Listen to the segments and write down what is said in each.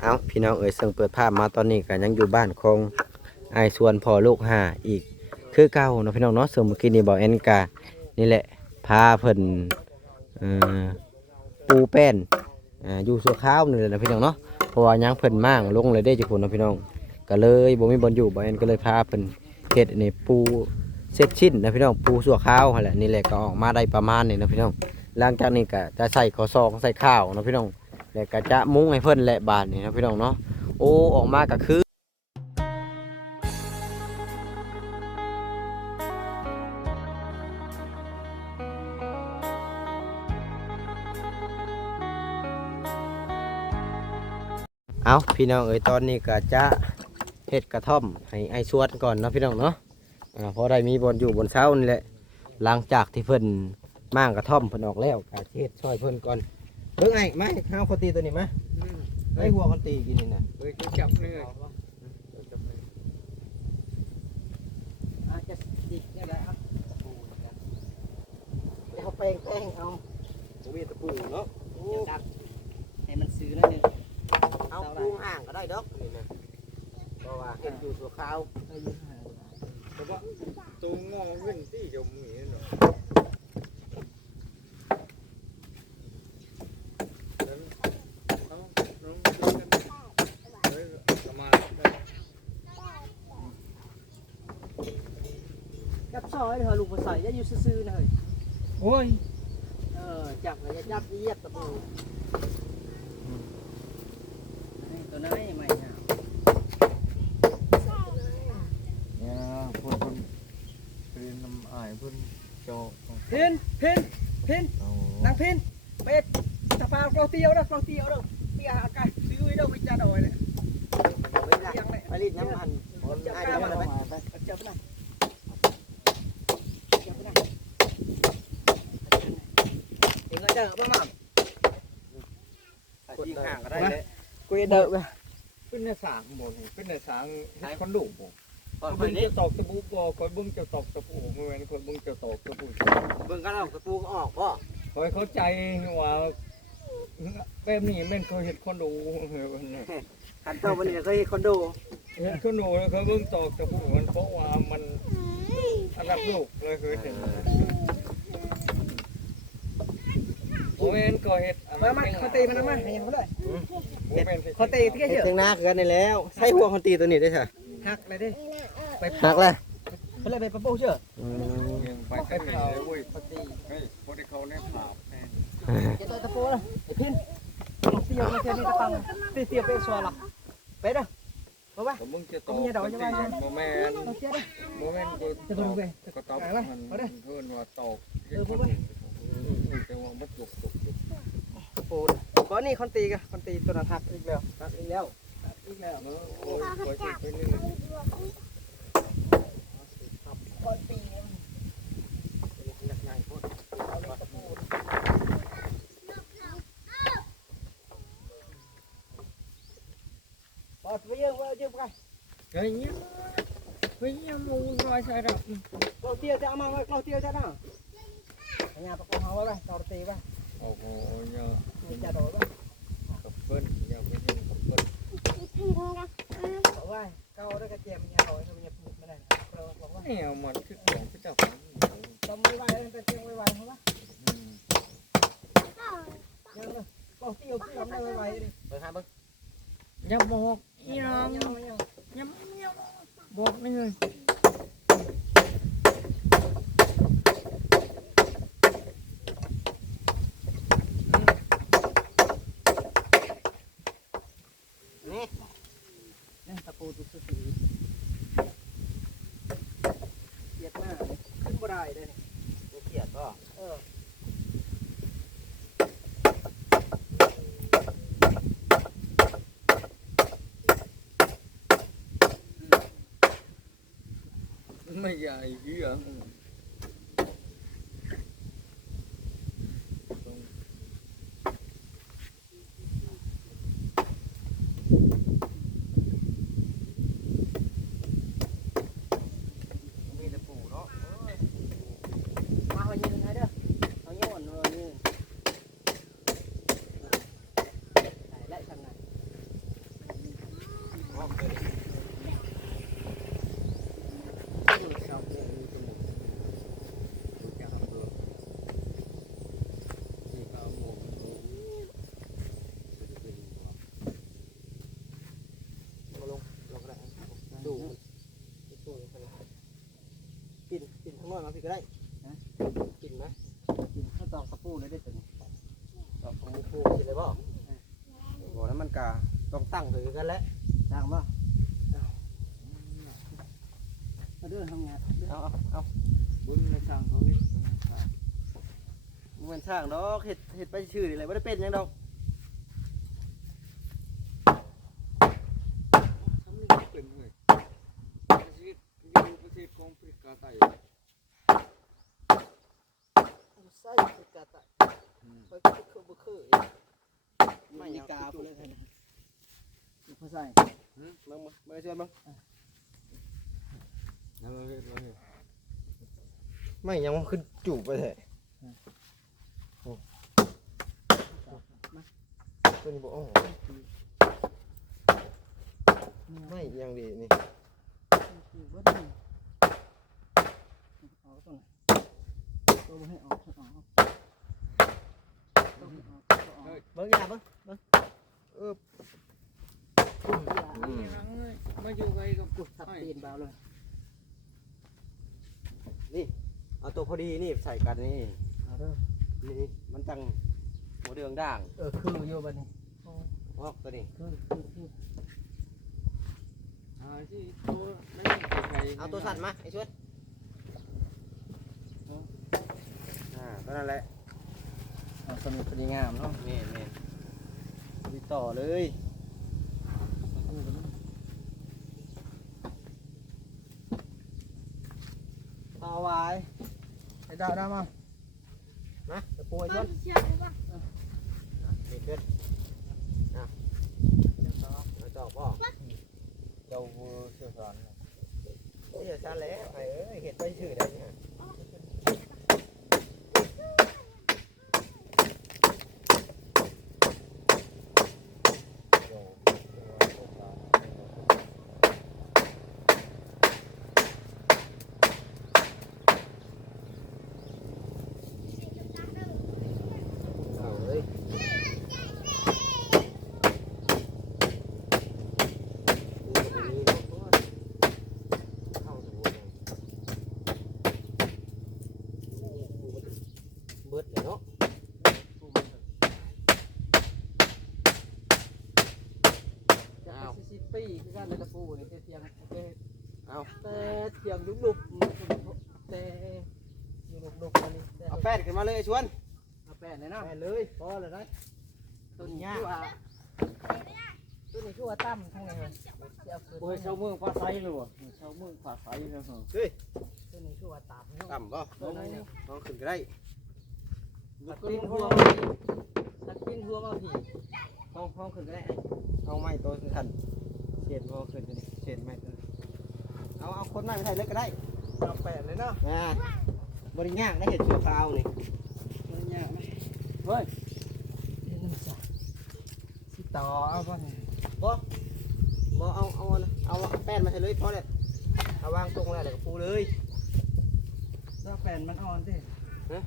เอาพี่น้องเอ๋ยซึ่งเปิดภาพมาตอนนี้ก็ยังอยู่บ้านของไอ้ายส่วนพ่อลูกหาอีก คือเก่าเนาะพี่น้องเนาะซึ่งเมื่อกี้นี่บอกแอนกานี่แหละพาเพิ่นปูแป้นออยู่สัวข้าวนี่แหละนะพี่น้องเนาะเพราะว่ายังเพิ่นมั่างลงเลยได้จุคนนะพี่น้อง ก็เลยบ่มีบอลอยู่บ่แอนก็เลยพาเพิ่นเฮ็ดนี่ปูเสร็จชิ้นนะพี่น้องปูสัวข้าวหั่นแหละนี่แหละก็ออกมาได้ประมาณนี้นะพี่น้อง หลังจากนี้ก็จะใส่ข้าวซองใส่ข้าวนะพี่น้องแล้วก็จะมุ้งให้เพิ่นแหละบานนี่นะพี่น้องเนาะโอ้ออกมาก็คือเอาพี่น้องเอ้ยตอนนี้ก็จะเฮ็ดกระท่อมให้ไอ้สวดก่อนเนาะพี่น้องเนาะอ่าพอได้มีบนอยู่บนเช้านี่แหละหลังจากที่เพิ่น ม่างกระท่อมเพิ่นออกแล้วก็สิเฮ็ดช่วยเพิ่นก่อนเบิ่งไอ้มาข้าวคนตีตัวนี้มาไอ้หัวคนตีกินนี่นะเฮ้ยกูจับเนื้ออาจจะติดนี่แหละครับเอาแป้งแป้งเอาเวียตะปูเนาะเดี๋ยวดักให้มันซื้อหนั่นนึงเอาปรุงอ่างก็ได้ดอกนี่นะเพราะว่าเห็นอยู่ตัวข้าวแล้วก็ตูงอขึ้นที่จมหนีเนาะแล้วเอาน้องดูกันเฮ้ยประมาณนั้น จับซ อยเลยเหรอลูกมาใส่จะอยู่ซื่อๆนะเฮ้ยโอ้ยเออจับเลยจะจับเหยียบตะปูนี่ตัวนั้นไม่ไม่เนี่ยเนี่ยคนคนเรียนน้ำอายเพิ่นเจาะพินพินพินเอานางพินเป็ดตะปาเกาเตียวนะเกาเตียวเด้อเตียหากายซื้อไว้เด้อไม่จ่าดอยเลยไปรีดน้ำมันไอ้เดี๋ยวมันไปจับไปไหนจับไปไหน เองก็เจอบ้างมั้งยิงห่างก็ได้เลยกูจะเดินไปเป็นในสางหมดเป็นในสางให้คนดุบ่ตอนเบิ่งนี้จะตอกตะปูบ่คอยเบิ่งจะตอกตะปูเมื่อวานคอยเบิ่งจะตอกตะปูเบิ่งกันเอาตะปูก็ออกป่ะคอยเข้าใจว่าแบบนี้แม่นเขาเห็นคนดูเฮ้ยวันนี้ขันโตวันนี้ก็เห็นคนดูเห็นคนดูแล้วเขาเบิ่งตอกตะปูมันเพราะว่ามันอันดับโลกเลยเคยเห็นโม เมนก็เห็ดมามาเขาตีมันนะมาให้เขาด้วยโมเมนเขาตีที่เห็นเฉยถึงหน้าคือกันนี่แล้วใช้หัวคนตีตัวนี้ได้ใช่หักเลยดิไปหักเลยไปเลยไปปะปูเชื่อยังไปกันนี่เลยเว้ยเขาตีเฮ้ยพอได้เขาได้ผาบแน่จะตัวตะปูเลยไอ้พินลงเตียวมาเทียนี่ตะปังตีเตียวไปสวาหรอไปเด้อมาปะก็มึงจะตอกโมเมนลงเตียวเด้อโมเมนก็ตอกก็ตอกมันเพื่อนว่าตอกแต่ว่า มันจุกจุกจุกปูก้อนนี่คนตีกันคนตีตัวนั้นหักอีกแล้วหักอีกแล้วหักอีกแล้วโอ้ยคอยไปนี่ก้อนปี Ờ, bây giờ bây giờ cái เฮ้ยเนี่ยเฮ้ยเนี่ยมูรอยใส่ดอก câu tiêu cho mang câu tiêu cho nào ở nhà tao con hao vậy tao tì vậy โอ้โหเยอะ mình trả đổi vậy กับเพิ่นเยอะไปยิงกับเพิ่น ở vậy câu đó cái chèm nhà đổi rồi nhập một cái này rồi còn vậy เนี่ยมันคือของพระเจ้า tao mới vậy lên tao chèm mới vậy không á nhưng mà câu tiêu cứ làm đây vậy đi เบิ่งหาเบิ่งอย่าบอกอีน้อง nhau nhau อย่าบอกนี่เลย นี่ nè tao ปู tụi sư tử Việt Nam không có đài đây này มีเขียดป่ะ ờ ไม่ใหญ่เหี้ย มีตะปูเนาะ mà hồi như thế đó nó nhọn rồi như เอาพี่ก็ได้กินไหมกินข้าวตอกกระปูเลยได้ตัวนี้ตอกของครูกินเลยบ่บอกแล้วมันกะต้องตั้งถือกันแหล้วจ้างบ่เอาเด้อทำงานเด้อเอาเอาเอาบุญในทางเขาเฮ็ดบ่แมันสร้างดอกเห็ดเห็ดไปชื่อนี่แหละไม่ได้เป็นหยังดอก ทำนี่ไม่เป็นเลยประเทศอยู่ประเทศของแอฟริกาใต้ ใส่ กระต่ายไปคือบ่คือไม่ยังกาพูดเลยเขาใส่มึงมึงมาช่วยมึงนั่นเราเฮ็ดเราเฮ็ดไม่ยังขึ้นจูบไปเถอะตัวนี้บอกโอ๋อไม่ยังดีนี่คือบ่ได้เอาตรงตัวบ่ให้ออกเอาต้องให้ออก เอาออกเบิ้งยาเบิ้งเบิ้งเออนี่ยังเลยมาอยู่ไกลกับกูทับตีนเบาเลยเอาตัวพอดีนี่ใส่กันนี่เอาเด้อนี่มันจังหัวเดืองด่างเออคืออยู่บัดนี้ออกตัวนี้คือคือคือหาที่ตัวไม่ได้ไกลเอาตัวสั่นมาไอ้ช่วยอ่าตัวนั้นแหละเอา สนุกดีงามเนาะเมนเมนติดต่อเลยต่อไว้ไอ้ดาวดาวมานะตะปูไอ้ช่วยเชื่อไหมว่านี่ขึ้นอะเอาต่อป่อเจ้าเชี่ยวชาญนี่เชี่ยวชาญแล้วไอ้เอ้ยเห็ดไปชื่อได้เนี่ย เอาเลยเบิดเลยเนาะ จะไปซิซิปี้คือการในตะปูนี่เทียงแต่ เอา แต่เทียงลุกลุกแต่อยู่ลุกลุกอันนี้แต่ เอาแป้นขึ้น มาเลยไอ้ชวนเอาแป้นเลยนะแป้นเลยพอเลยนะต้นนี้ว่าต้นนี้คือว่าตั้มทั้งไงมันจะเอาคืนโอ้ยชาวเมืองฟ้าใสเลยว่ะชาวเมืองฟ้าใสเลยเหรอเฮ้ยต้นนี้คือว่าตามเนาะต่ำป่ะต้นนี้เนี่ยลองขึ้นก็ได้ตัดกินหัวมาผีตัดกินหัวมาผีห้องห้องขึ้นก็ได้เอาไม้ตัวสำคัญเศษพอขึ้นกันเศษไม้ตัวเอาเอาคนไม้ไปไทยเลยก็ได้เอาแป้นเลยเนาะอ่า บริญากได้เห็ดชั่วคราวนี่มันยากไหมเฮ้ยเดี๋ยวมันจะสิต่อเอาป่ะเนี่ยบ่บ่เอาเอานะเอาแป้นมาใส่เลยพอเลยเอาวางตรงแล้วแล้วก็ปูเลยถ้าแป้นมันอ่อนสิฮะ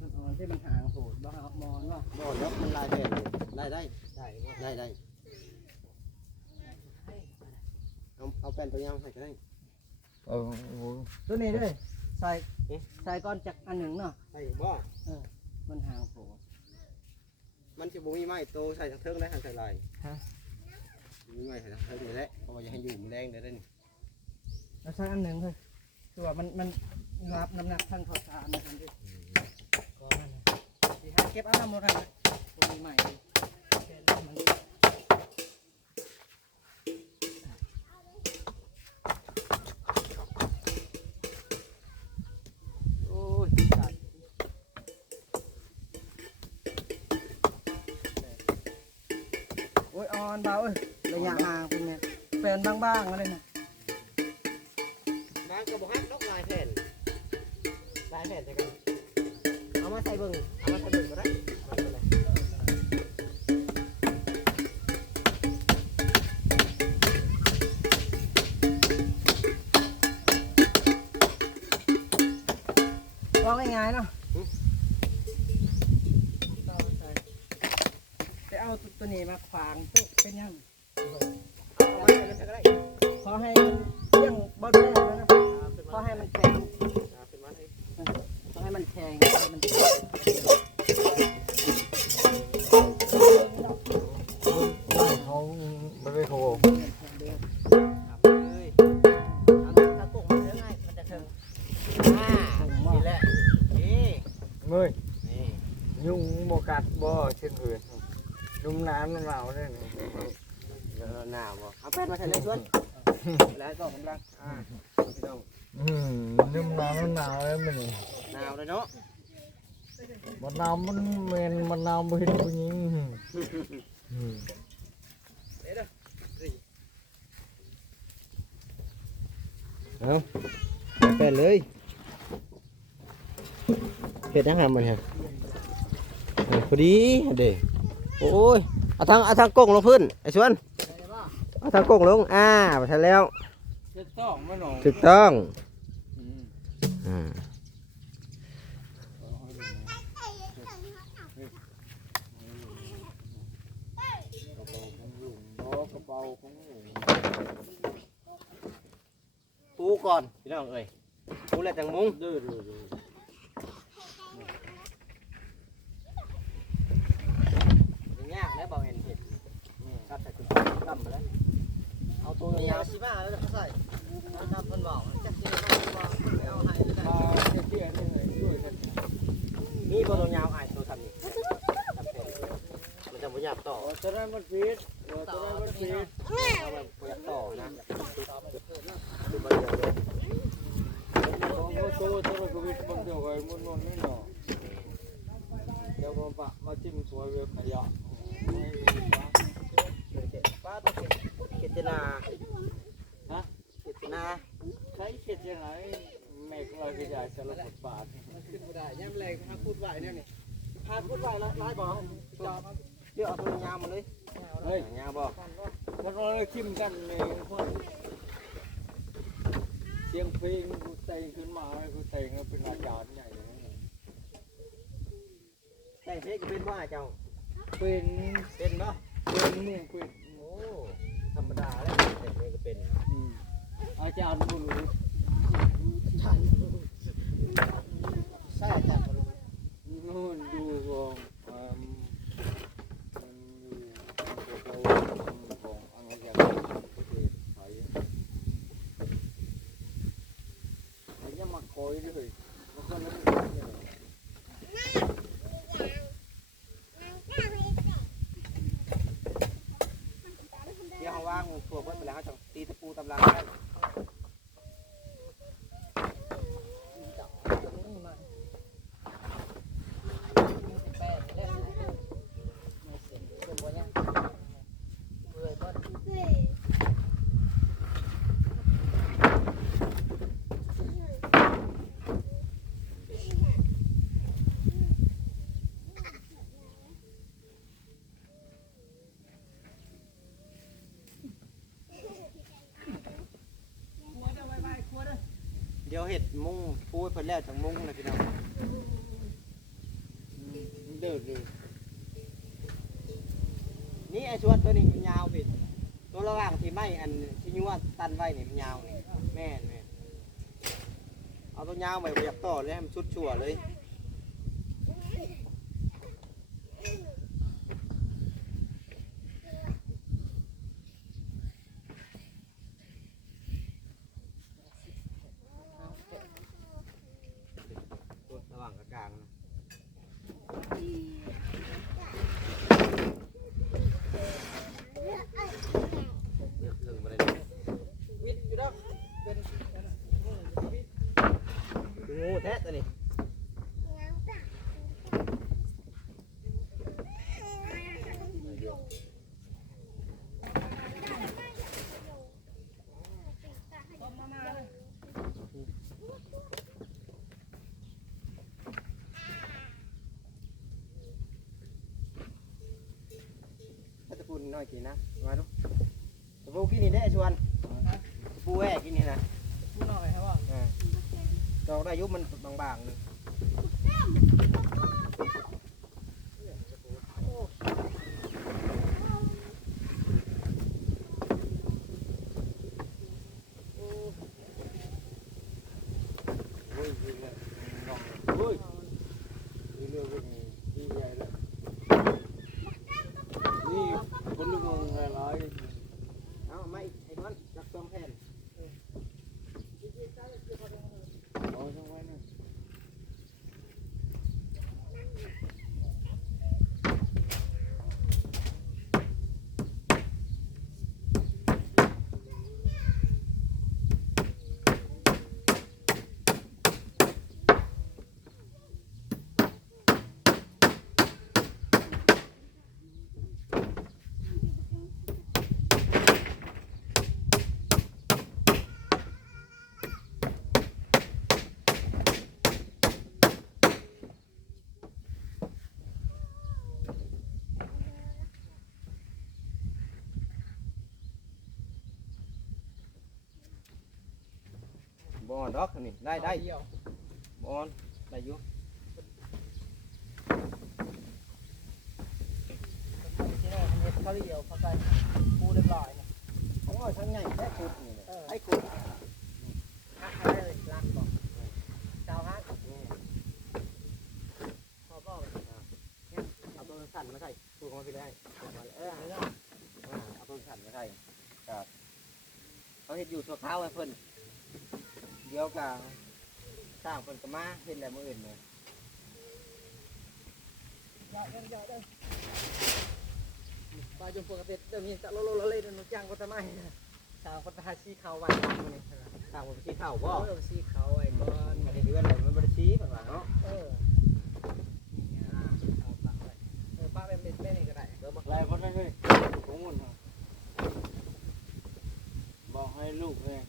มันอ่อนที่มันห่างโหดบ้าเอามอนว่าบ่แล้วมันลายแป้นนี่ได้ได้ได้ได้ได้เอาเอาแป้นตัวยาวใส่ก็ได้เออโอ้โหตัวนี้ด้วยใส่เอ๊ะ ใส่ก้อนจากอันหนึ่งเนาะใส่บ่มันห่างโหดมันจะบ่มีไม้โตใส่ทางเทิงได้ทางใส่ลายฮะมีไม้ใส่ทางเทิงนี่แหละเพราะว่าอย่าให้อยู่มันแรงเด้อเด้อนี่เราใส่อันหนึ่งเลยคือว่ามันมันงับน้ำหนักทั้งข้าวสารนะครับดิก้อนนั่นน่ะสิหาเก็บเอาน้ำหมดเลยตัวนี้ใหม่เลยแค่นั้นมัน อ้ยอ่อนเบาเอ้ยระยะห่างคุณเนี่ยแฟนบางๆอะไรนะบางก็บ่ฮักดอกลายแผ่นลายแผ่นใส่กันเอามาใส่เบิ่งเอามาใส่เบิ่งก็ได้เอาไปเลยก็ง่ายๆเนาะจะเอาตัวนี้มาข วางเป็นยังเอามาใส่เลยก็ได้ขอให้มันเลี้ยงบอลแม่แล้วนะเอาขึ้นขอให้มันแข็งเอให้มันแทงมัน เอาเอาไปเลยเฮ็ดยังไงมันฮะเอาพอดีเด้โอ้ยเอาทางเอาทางกงลงพื้นไอ้ชวนเอาทางกงลงอ่าไปทันแล้วจะต้องมันหนอถูกต้องอ่า กระเป๋าของลุง ปูก่อนพี่น้องเอ้ยปูแล้วจังมุงด้อเด้อเด้อยากแล้วบอกเห็นเห็ดครับใส่คุณตั้มาแล้วเอาตัวยาวสิบ้าแล้วจะใส่น้ำเพิ่นบอกจักสิเอาให้เลยมาเตี้ยๆนี่ให้ช่วยกันมีบ่ตัวยาวอ้ายตัวทำนี่มันจะบ่ยากต่อโอ้ตัวนั้นมันผิดโอ้ตัวนั้นมันผิดเอาแบบบ่ยากต่อนะของก็โตตัวนั้นก็ผิดบางเดียวไว้มันนอนไม่หนอเดี๋ยวมาปะมาจิ้มตัวเวลขยะป้าต้อนะเก็บนาใช้เข็ดยังไงแม่เราขยายสารพัดบาทขึ้นบ่ได้ย่ำแรงพาพูดไหวเนี่ยนี่พาพูดต่อนเราคิมกัน เองพวกเสียงเพลงกูเตงขึ้นมากูเตงแล้วเป็นอาจารย์ใหญ่เลยแต่งเพลงก็เป็นว่าเจ้า เป็นเป็นบ่เป็นนี่เป็นโอ้ธรรมดาแล้วแต่งเพลงก็เป็นอืมอาจารย์บุรุษใช่แต่บ่รู้ นู่นดูของอืมมันอยู่ของอังกฤษประเทศไทยไอ้ยังมาคอยด้วยมันก็เลย เดี๋ยวเฮาว่างทั่วเพิ่นไปแล้วจังตีตะปูตำลังได้เดี๋ยวเห็ดมุ้งปูเพิ่นแล้วจังมุ้งเลยพี่น้องเดือดเลยนี่ไอ้ชวนตัวนี้มันยาวพี่ตัวระหว่างที่ไม้อันที่ยัวตันไว้นี่มันยาวนี่แม่นแม่นเอาตัวยาวไปบ่อยากต่อเลยให้มันชุดชั่วเลยตัวระหว่างกลางๆนะ เลือกถึงบ่ได้ วิทย์อยู่แล้วเป็น งูแท้ตัวนี้ ตะปู นน้อยกินนะ มาดูตะปูกินนี่ได้ชวนตะปูแห่กินนี่นะพูดหน่อยครับว่าอ่าดอกได้ยุบมันบางๆนึงโอ้ยเฮ้ยน้องเฮ้ย บิ่งหลาย เอามาอีกไอ้นวลจักสองแผ่น ๆเอาจังไว้นะ บอลดอกนี่ได้ได้เดียวบอลได้อยู่ที่นั่นเฮ็ดเขาเดียวเขาใส่ปูเรียบร้อยเนี่ยโอ้ยทั้งใหญ่แค่ขุดนี่แหละเออไอ้ขุดฮักเขาได้เลยรักบอกชาวฮักพอบอกเอาตัวสั่นมาใส่ถูกมาพี่ได้เออเอาเอาตัวสั่นมาใส่ครับเขาเห็นอยู่ตัวเขาไอ้เพิ่น เดี๋ยวกะสร้างเพิ่นก็มาเห็นแล้วมื้ออื่นเลยยอดเด้อยอดเด้อปลาจมปกติเดี๋ยวนี้จะโลโลเล่นนุจังก็ทำไมชาวคนทาชีเขาไว้นี่สร้างเพิ่นไปชี้เข่าเอบ่อชีเขาไว้ก่อนมันได้เดือนแล้วมันบ่ได้ชี้เพิ่นว่าเนาะเออนี่ไงเอาปะไว้เออปะเป็นเป็นเป็นนี่ก็ได้เดี๋ยวมาหลายคนนะเฮ้ยของมันน่ะบอกให้ลูกเลย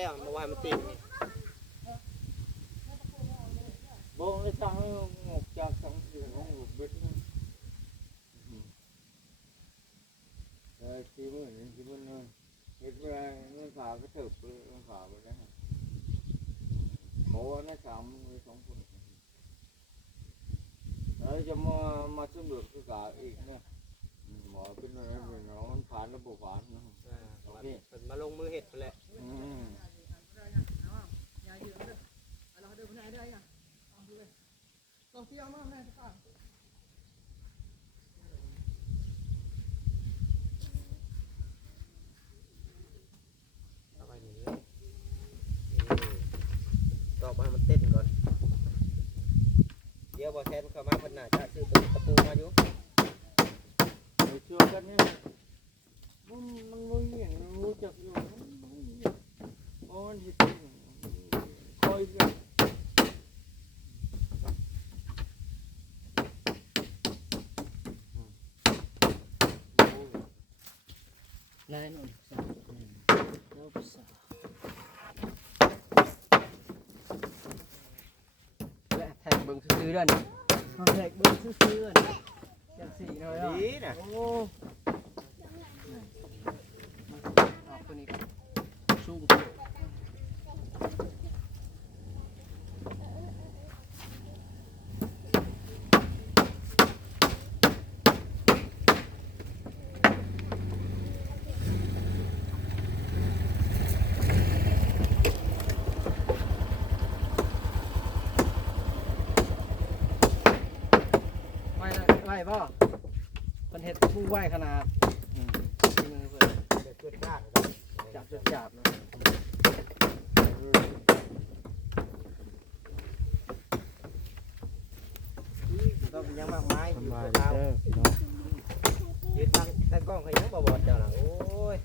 แล้วเมื่อวานมันติดนี่บอกให้สั่งให้งกจากสังเกตของลูกเบ็ดนะเออที่มือนี่ที่มือนี่เห็ดไปเงินฝากก็เถิบไปเงินฝากไปได้โอ้น่าสามมือสองคนแล้วจะมามาสำรวจคือกาอีกนะหมอเป็นอะไรเป็นน้องมันผ่านระบบผ่านนะโอเคเพิ่นมาลงมือเฮ็ดนั่นแหละอืม อย่ายืมเด้อเราเดินไปไหนได้ยังเอาดูเลย ลองเที่ยวมาแม่สักครั้งเอาไปนี่เตอกมาให้มันเต้นก่อน เดี๋ยวบอแทนเข้ามาเพิ่นน่าจะซื้อตัวตะปูมาอยู่ ไปช่วยกันเนี่ยมันมันไม่เห็นรู้จักอยู่มันไม่เห็นโอ้ยเห็ดคอยกัน นายหนุ่มสาวรูปสาวและแท็กเบิ้งซื้อๆด้วยนี่แท็กเบิ้งซื้อๆนี่จังสี่หน่อยอะดีนะโอ้เอาคนนี้ครับ นะไหวป่ะเป็นเห็ดผู้ไหวขนาดอืมมือเพื่อนเดี๋ยวเกิดยากจับจับจับนะต้องยังมากมายสบายเท้าเด้อพี่น้องยืนตั้งแต่กล้องเขายังบ่บอดเจ้าน่ะโอ้ย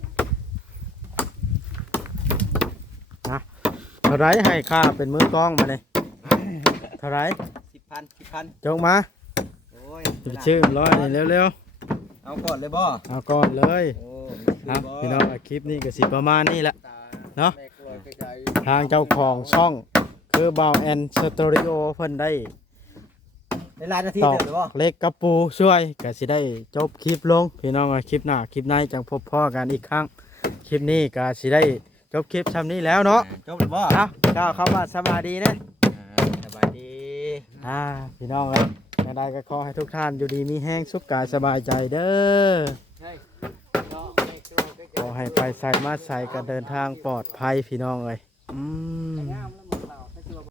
เท่าไรให้ค่าเป็นมือกล้องมาเลยเท่าไรสิบพันสิบพันจงมา โอ้ยจะชื่อร้อยนี่เร็วเอาก่อนเลยบ่ๆเอาก่อนเลยโอ้ครับพี่น้องคลิปนี้ก็สิประมาณนี้แหละตาเนาะ แม่กลอยไกลทางเจ้าของช่องคือบ่าวแอนสตูดิโอเพิ่นได้เวลานาทีตอกเดียวเลยบ่เล็กกระปูช่วยก็สิได้จบคลิปลง พี่น้องว่าคลิปหน้าคลิปในจังพบพ่อกันอีกครั้ง คลิปนี้ก็สิได้จบคลิปทำนี้แล้วเนาะจบเลยบ่เอาก้าวเข้ามาสบายดีนะอ่าสบายดี อ่าพี่น้องเอ้ย ในใดก็ขอให้ทุกท่านอยู่ดีมีแห้งสุขกายสบายใจเด้อขอให้ไปใส่มาใส่ก็เดินทางปลอดภัยพี่น้องเลยอืม